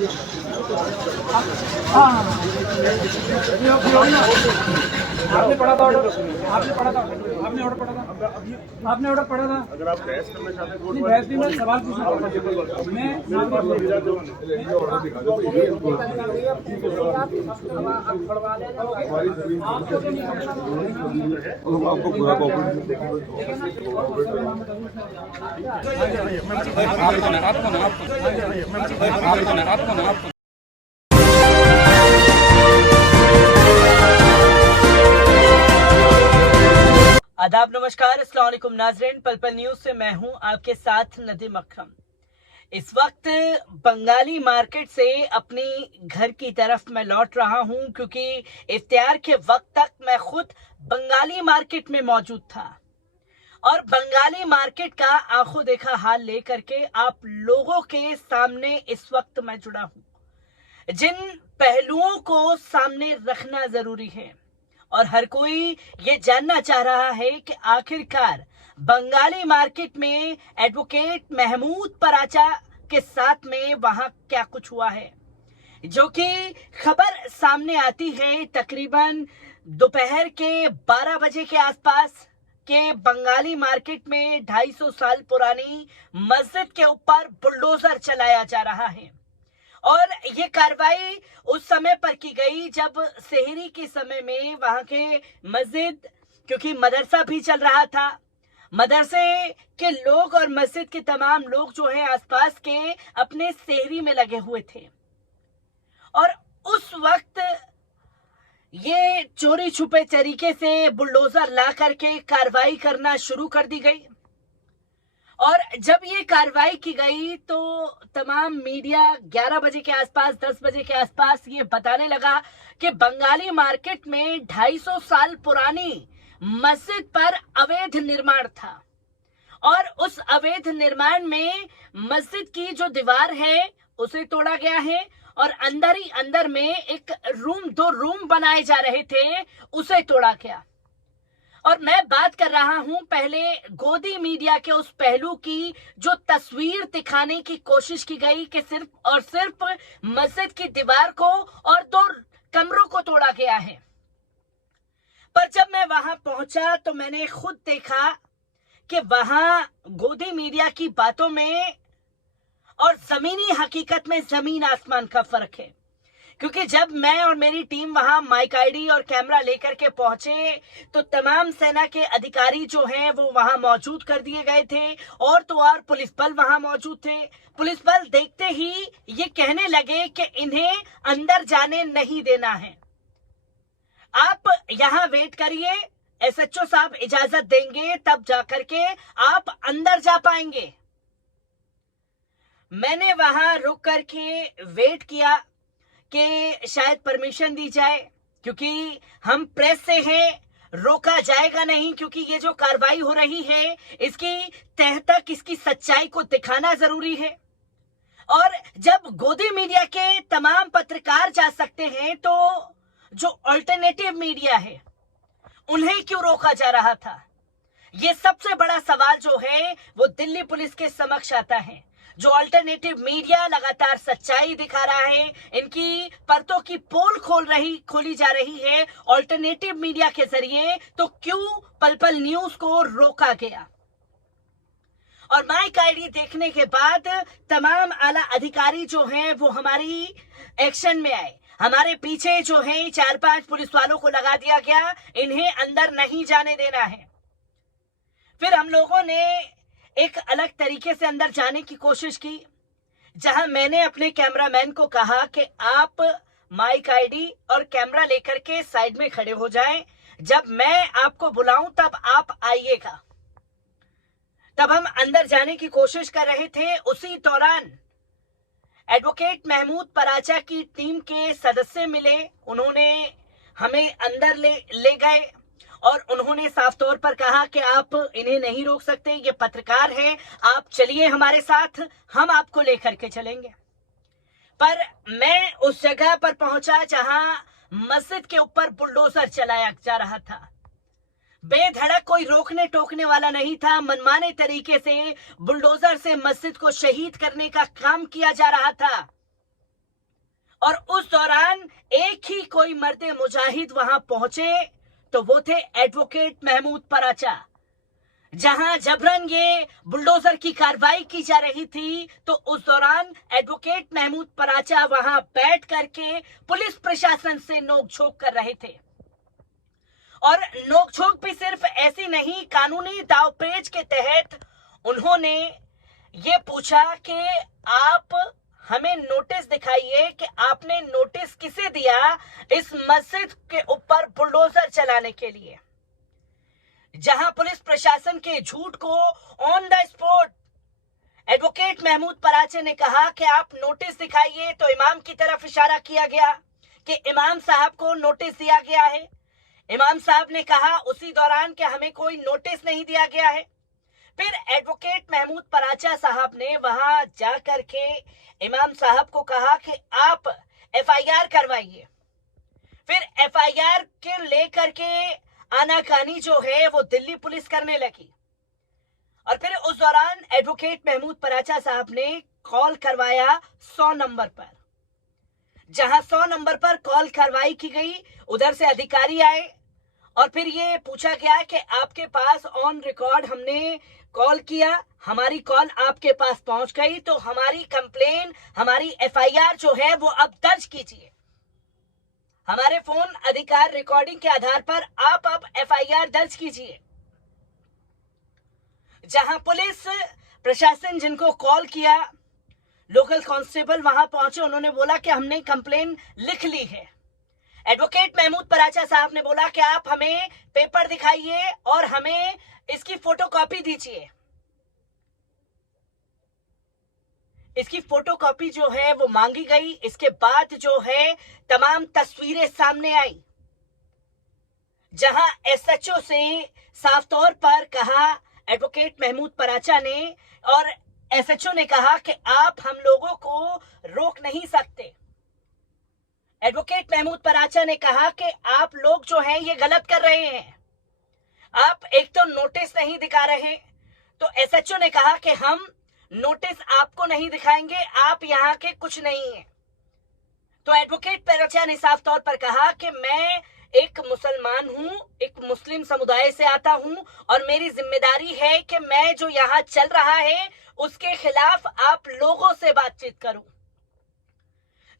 हाँ, आपने पढ़ा था ऑर्डर, आपने पढ़ा था, आपने ऑर्डर पढ़ा था, आपने ऑर्डर पढ़ा था। अगर आप बहस करना चाहते हैं नहीं, बहस नहीं, मैं सवाल पूछना चाहता हूँ। मैं आपको पूरा आदाब, नमस्कार, अस्सलाम वालेकुम नाज़रीन। पल पल न्यूज से मैं हूं आपके साथ नदीम अकरम। इस वक्त बंगाली मार्केट से अपनी घर की तरफ मैं लौट रहा हूं क्योंकि इफ्तियार के वक्त तक मैं खुद बंगाली मार्केट में मौजूद था और बंगाली मार्केट का आंखों देखा हाल लेकर के आप लोगों के सामने इस वक्त मैं जुड़ा हूं। जिन पहलुओं को सामने रखना जरूरी है और हर कोई ये जानना चाह रहा है कि आखिरकार बंगाली मार्केट में एडवोकेट महमूद पराचा के साथ में वहां क्या कुछ हुआ है, जो कि खबर सामने आती है तकरीबन दोपहर के 12 बजे के आसपास के बंगाली मार्केट में 250 साल पुरानी मस्जिद के ऊपर बुलडोजर चलाया जा रहा है। और ये कार्रवाई उस समय पर की गई जब सेहरी के समय में वहां के मस्जिद, क्योंकि मदरसा भी चल रहा था, मदरसे के लोग और मस्जिद के तमाम लोग जो है आसपास के अपने सेहरी में लगे हुए थे और उस वक्त ये चोरी छुपे तरीके से बुलडोजर ला करके कार्रवाई करना शुरू कर दी गई। और जब ये कार्रवाई की गई तो तमाम मीडिया 11 बजे के आसपास, 10 बजे के आसपास ये बताने लगा कि बंगाली मार्केट में 250 साल पुरानी मस्जिद पर अवैध निर्माण था और उस अवैध निर्माण में मस्जिद की जो दीवार है उसे तोड़ा गया है और अंदर ही अंदर में एक रूम, 2 रूम बनाए जा रहे थे, उसे तोड़ा गया। और मैं बात कर रहा हूं पहले गोदी मीडिया के उस पहलू की जो तस्वीर दिखाने की कोशिश की गई कि सिर्फ और सिर्फ मस्जिद की दीवार को और 2 कमरों को तोड़ा गया है। पर जब मैं वहां पहुंचा तो मैंने खुद देखा कि वहां गोदी मीडिया की बातों में और जमीनी हकीकत में जमीन आसमान का फर्क है। क्योंकि जब मैं और मेरी टीम वहां माइक आईडी और कैमरा लेकर के पहुंचे तो तमाम सेना के अधिकारी जो हैं वो वहां मौजूद कर दिए गए थे और तो और पुलिस बल वहां मौजूद थे। पुलिस बल देखते ही ये कहने लगे कि इन्हें अंदर जाने नहीं देना है, आप यहां वेट करिए, एसएचओ साहब इजाजत देंगे तब जाकर के आप अंदर जा पाएंगे। मैंने वहां रुक करके वेट किया कि शायद परमिशन दी जाए, क्योंकि हम प्रेस से हैं, रोका जाएगा नहीं, क्योंकि ये जो कार्रवाई हो रही है इसकी तह तक इसकी सच्चाई को दिखाना जरूरी है। और जब गोदी मीडिया के तमाम पत्रकार जा सकते हैं तो जो अल्टरनेटिव मीडिया है उन्हें क्यों रोका जा रहा था? ये सबसे बड़ा सवाल जो है वो दिल्ली पुलिस के समक्ष आता है। जो अल्टरनेटिव मीडिया लगातार सच्चाई दिखा रहा है, इनकी परतों की पोल खोली जा रही है अल्टरनेटिव मीडिया के जरिए, तो क्यों पल पल न्यूज को रोका गया? और माइक आईडी देखने के बाद तमाम आला अधिकारी जो हैं वो हमारी एक्शन में आए। हमारे पीछे जो है 4-5 पुलिस वालों को लगा दिया गया, इन्हें अंदर नहीं जाने देना है। फिर हम लोगों ने एक अलग तरीके से अंदर जाने की कोशिश की, जहां मैंने अपने कैमरामैन को कहा कि आप माइक आईडी और कैमरा लेकर के साइड में खड़े हो जाएं, जब मैं आपको बुलाऊं तब आप आइएगा। तब हम अंदर जाने की कोशिश कर रहे थे। उसी दौरान एडवोकेट महमूद पराचा की टीम के सदस्य मिले, उन्होंने हमें अंदर ले गए और उन्होंने साफ तौर पर कहा कि आप इन्हें नहीं रोक सकते, ये पत्रकार हैं, आप चलिए हमारे साथ, हम आपको लेकर के चलेंगे। पर मैं उस जगह पर पहुंचा जहां मस्जिद के ऊपर बुलडोजर चलाया जा रहा था। बेधड़क कोई रोकने टोकने वाला नहीं था। मनमाने तरीके से बुलडोजर से मस्जिद को शहीद करने का काम किया जा रहा था। और उस दौरान एक ही कोई मर्दे मुजाहिद वहां पहुंचे तो वो थे एडवोकेट महमूद पराचा। जहां जबरन ये बुलडोजर की कार्रवाई की जा रही थी तो उस दौरान एडवोकेट महमूद पराचा वहां बैठ करके पुलिस प्रशासन से नोकझोंक कर रहे थे। और नोकझोंक भी सिर्फ ऐसी नहीं, कानूनी दावपेच के तहत उन्होंने ये पूछा कि आप हमें नोटिस दिखाइए कि आपने नोटिस किसे दिया इस मस्जिद के ऊपर बुलडोजर चलाने के लिए। जहां पुलिस प्रशासन के झूठ को on the spot advocate Mahmood Parache ने कहा कि आप नोटिस दिखाइए, तो इमाम की तरफ इशारा किया गया कि इमाम साहब को नोटिस दिया गया है। इमाम साहब ने कहा उसी दौरान कि हमें कोई नोटिस नहीं दिया गया है। फिर एडवोकेट महमूद पराचा साहब ने वहां जाकर के इमाम साहब को कहा कि आप एफआईआर करवाइए। फिर एफआईआर के लेकर के आनाकानी जो है वो दिल्ली पुलिस करने लगी। और फिर उस दौरान एडवोकेट महमूद पराचा साहब ने कॉल करवाया 100 नंबर पर। जहां 100 नंबर पर कॉल करवाई की गई, उधर से अधिकारी आए और फिर ये पूछा गया कि आपके पास ऑन रिकॉर्ड हमने कॉल किया, हमारी कॉल आपके पास पहुंच गई, तो हमारी कंप्लेन, हमारी एफआईआर जो है वो अब दर्ज कीजिए। हमारे फोन अधिकार रिकॉर्डिंग के आधार पर आप अब एफआईआर दर्ज कीजिए। जहां पुलिस प्रशासन जिनको कॉल किया, लोकल कांस्टेबल वहां पहुंचे, उन्होंने बोला कि हमने कंप्लेन लिख ली है। एडवोकेट महमूद पराचा साहब ने बोला कि आप हमें पेपर दिखाइए और हमें इसकी फोटोकॉपी दीजिए। इसकी फोटोकॉपी जो है वो मांगी गई। इसके बाद जो है तमाम तस्वीरें सामने आई, जहां एसएचओ से साफ तौर पर कहा एडवोकेट महमूद पराचा ने, और एसएचओ ने कहा कि आप हम लोगों को रोक नहीं सकते। एडवोकेट महमूद पराचा ने कहा कि आप लोग जो हैं ये गलत कर रहे हैं, आप एक तो नोटिस नहीं दिखा रहे। तो एसएचओ ने कहा कि हम नोटिस आपको नहीं दिखाएंगे, आप यहाँ के कुछ नहीं हैं। तो एडवोकेट पराचा ने साफ तौर पर कहा कि मैं एक मुसलमान हूं, एक मुस्लिम समुदाय से आता हूं और मेरी जिम्मेदारी है कि मैं जो यहाँ चल रहा है उसके खिलाफ आप लोगों से बातचीत करूं।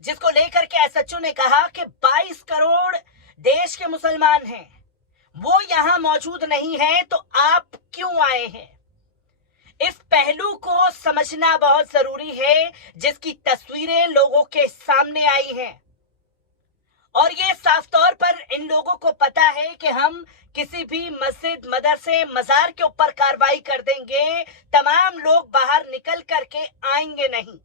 जिसको लेकर के एसएचओ ने कहा कि 22 करोड़ देश के मुसलमान हैं, वो यहाँ मौजूद नहीं है, तो आप क्यों आए हैं? इस पहलू को समझना बहुत जरूरी है, जिसकी तस्वीरें लोगों के सामने आई हैं। और ये साफ तौर पर इन लोगों को पता है कि हम किसी भी मस्जिद, मदरसे, मजार के ऊपर कार्रवाई कर देंगे, तमाम लोग बाहर निकल करके आएंगे नहीं।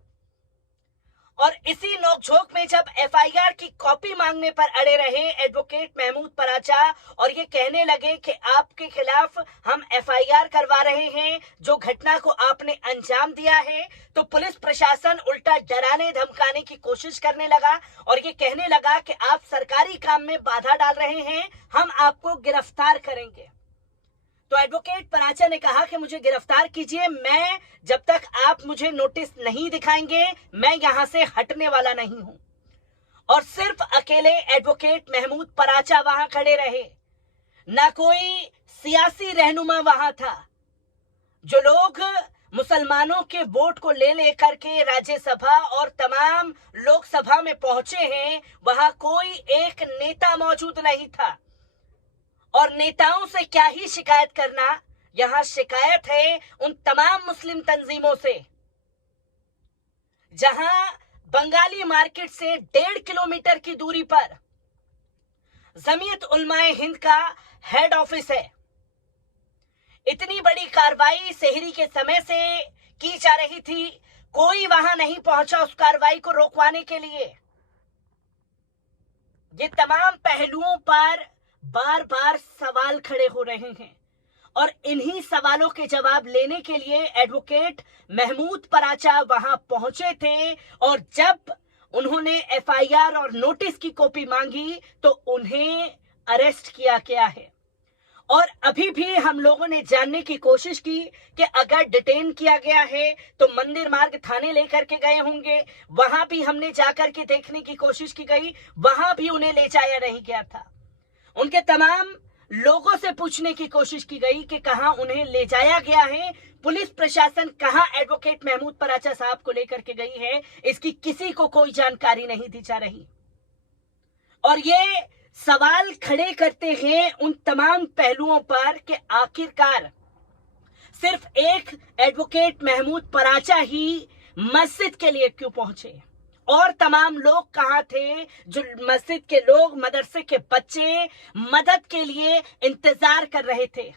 और इसी नोकझोंक में जब एफआईआर की कॉपी मांगने पर अड़े रहे एडवोकेट महमूद पराचा और ये कहने लगे कि आपके खिलाफ हम एफआईआर करवा रहे हैं, जो घटना को आपने अंजाम दिया है, तो पुलिस प्रशासन उल्टा डराने धमकाने की कोशिश करने लगा और ये कहने लगा कि आप सरकारी काम में बाधा डाल रहे हैं, हम आपको गिरफ्तार करेंगे। तो एडवोकेट पराचा ने कहा कि मुझे गिरफ्तार कीजिए, मैं जब तक आप मुझे नोटिस नहीं दिखाएंगे मैं यहां से हटने वाला नहीं हूं। और सिर्फ अकेले एडवोकेट महमूद पराचा वहां खड़े रहे, ना कोई सियासी रहनुमा वहां था। जो लोग मुसलमानों के वोट को ले लेकर के राज्यसभा और तमाम लोकसभा में पहुंचे हैं, वहां कोई एक नेता मौजूद नहीं था। और नेताओं से क्या ही शिकायत करना, यहां शिकायत है उन तमाम मुस्लिम तंजीमों से जहां बंगाली मार्केट से 1.5 किलोमीटर की दूरी पर जमीयत उलमाए हिंद का हेड ऑफिस है। इतनी बड़ी कार्रवाई सेहरी के समय से की जा रही थी, कोई वहां नहीं पहुंचा उस कार्रवाई को रोकवाने के लिए। ये तमाम पहलुओं पर बार बार सवाल खड़े हो रहे हैं और इन्हीं सवालों के जवाब लेने के लिए एडवोकेट महमूद पराचा वहां पहुंचे थे। और जब उन्होंने एफआईआर और नोटिस की कॉपी मांगी तो उन्हें अरेस्ट किया गया है। और अभी भी हम लोगों ने जानने की कोशिश की कि अगर डिटेन किया गया है तो मंदिर मार्ग थाने लेकर के गए होंगे। वहां भी हमने जाकर के देखने की कोशिश की गई, वहां भी उन्हें ले जाया नहीं गया था। उनके तमाम लोगों से पूछने की कोशिश की गई कि कहां उन्हें ले जाया गया है, पुलिस प्रशासन कहां एडवोकेट महमूद पराचा साहब को लेकर के गई है, इसकी किसी को कोई जानकारी नहीं दी जा रही। और ये सवाल खड़े करते हैं उन तमाम पहलुओं पर कि आखिरकार सिर्फ एक एडवोकेट महमूद पराचा ही मस्जिद के लिए क्यों पहुंचे, और तमाम लोग कहां थे जो मस्जिद के लोग, मदरसे के बच्चे मदद के लिए इंतजार कर रहे थे।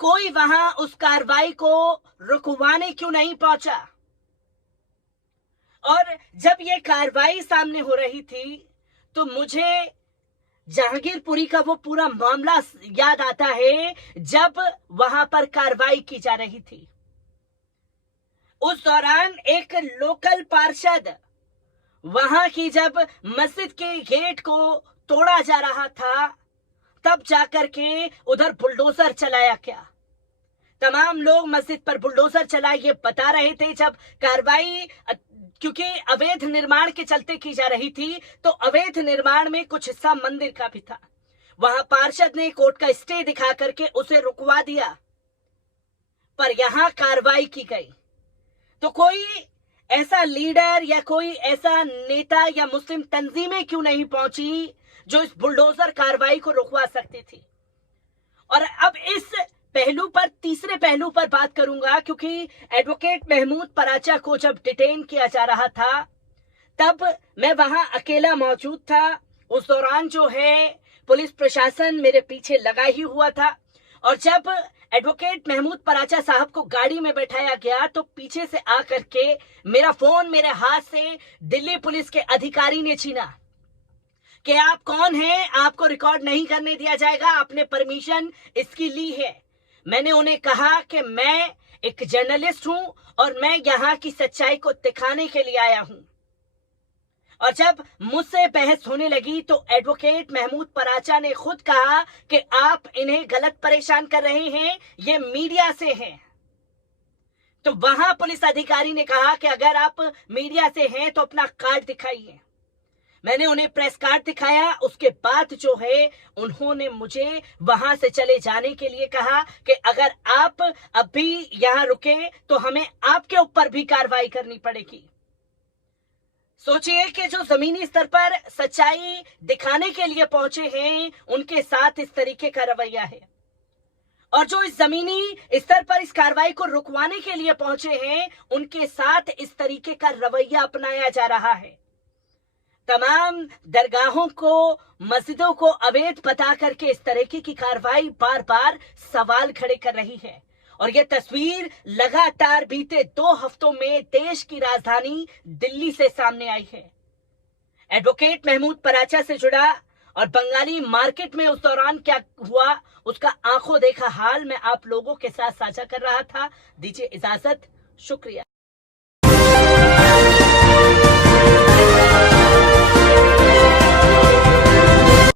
कोई वहां उस कार्रवाई को रुकवाने क्यों नहीं पहुंचा। और जब ये कार्रवाई सामने हो रही थी तो मुझे जहांगीरपुरी का वो पूरा मामला याद आता है जब वहां पर कार्रवाई की जा रही थी। उस दौरान एक लोकल पार्षद वहां की जब मस्जिद के गेट को तोड़ा जा रहा था तब जाकर के उधर बुलडोजर चलाया क्या। तमाम लोग मस्जिद पर बुलडोजर चलाए ये बता रहे थे। जब कार्रवाई क्योंकि अवैध निर्माण के चलते की जा रही थी तो अवैध निर्माण में कुछ हिस्सा मंदिर का भी था। वहां पार्षद ने कोर्ट का स्टे दिखा करके उसे रुकवा दिया, पर यहां कार्रवाई की गई तो कोई ऐसा लीडर या कोई ऐसा नेता या मुस्लिम तंजीमें क्यों नहीं पहुंची जो इस बुलडोजर कार्रवाई को रुकवा सकती थी। और अब इस पहलू पर, तीसरे पहलू पर बात करूंगा, क्योंकि एडवोकेट महमूद पराचा को जब डिटेन किया जा रहा था तब मैं वहां अकेला मौजूद था। उस दौरान जो है पुलिस प्रशासन मेरे पीछे लगा ही हुआ था, और जब एडवोकेट महमूद पराचा साहब को गाड़ी में बैठाया गया तो पीछे से आकर के मेरा फोन मेरे हाथ से दिल्ली पुलिस के अधिकारी ने छीना कि आप कौन हैं, आपको रिकॉर्ड नहीं करने दिया जाएगा, आपने परमिशन इसकी ली है। मैंने उन्हें कहा कि मैं एक जर्नलिस्ट हूं और मैं यहां की सच्चाई को दिखाने के लिए आया हूं। और जब मुझसे बहस होने लगी तो एडवोकेट महमूद पराचा ने खुद कहा कि आप इन्हें गलत परेशान कर रहे हैं, ये मीडिया से हैं। तो वहां पुलिस अधिकारी ने कहा कि अगर आप मीडिया से हैं तो अपना कार्ड दिखाइए। मैंने उन्हें प्रेस कार्ड दिखाया। उसके बाद जो है उन्होंने मुझे वहां से चले जाने के लिए कहा कि अगर आप अभी यहां रुके तो हमें आपके ऊपर भी कार्रवाई करनी पड़ेगी। सोचिए कि जो जमीनी स्तर पर सच्चाई दिखाने के लिए पहुंचे हैं उनके साथ इस तरीके का रवैया है, और जो इस जमीनी स्तर पर इस कार्रवाई को रुकवाने के लिए पहुंचे हैं उनके साथ इस तरीके का रवैया अपनाया जा रहा है। तमाम दरगाहों को, मस्जिदों को अवैध बता करके इस तरीके की कार्रवाई बार बार सवाल खड़े कर रही है। और यह तस्वीर लगातार बीते 2 हफ्तों में देश की राजधानी दिल्ली से सामने आई है। एडवोकेट महमूद पराचा से जुड़ा और बंगाली मार्केट में उस दौरान क्या हुआ उसका आंखों देखा हाल मैं आप लोगों के साथ साझा कर रहा था। दीजिए इजाजत, शुक्रिया।